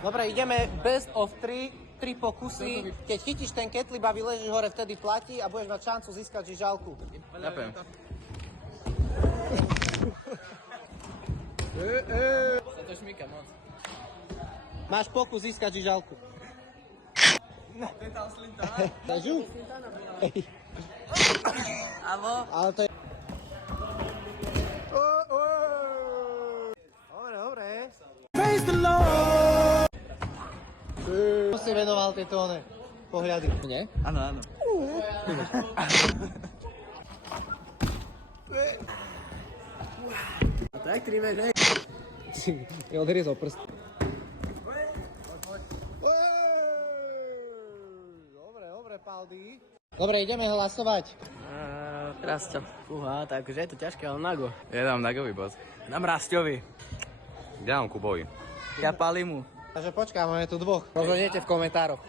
Dobre, ideme best of 3 pokusy. Keď chytíš ten ketlib a vyležíš hore, vtedy platí a budeš mať šancu získať žižalku. Ďakujem. Sa to šmíka moc. Máš pokus získať žižalku. To je tam slinta. Zažu? Alo? Ale to je... Dobre. Praise the Lord! Čo si venoval tieto pohľady? Nie? Áno, áno. A tak 3 metre. Je odriezol prst. Dobre, Paldy. Dobre, ideme hlasovať. Teraz čo? Fúha, takže je to ťažké, ale Nago. Ja dám Nagovi bod. Dám Rasťovi. Ja dám Kubovi. Ja Palimu. Takže počkaj, máme tu dvoch. Rozhodnete v komentároch.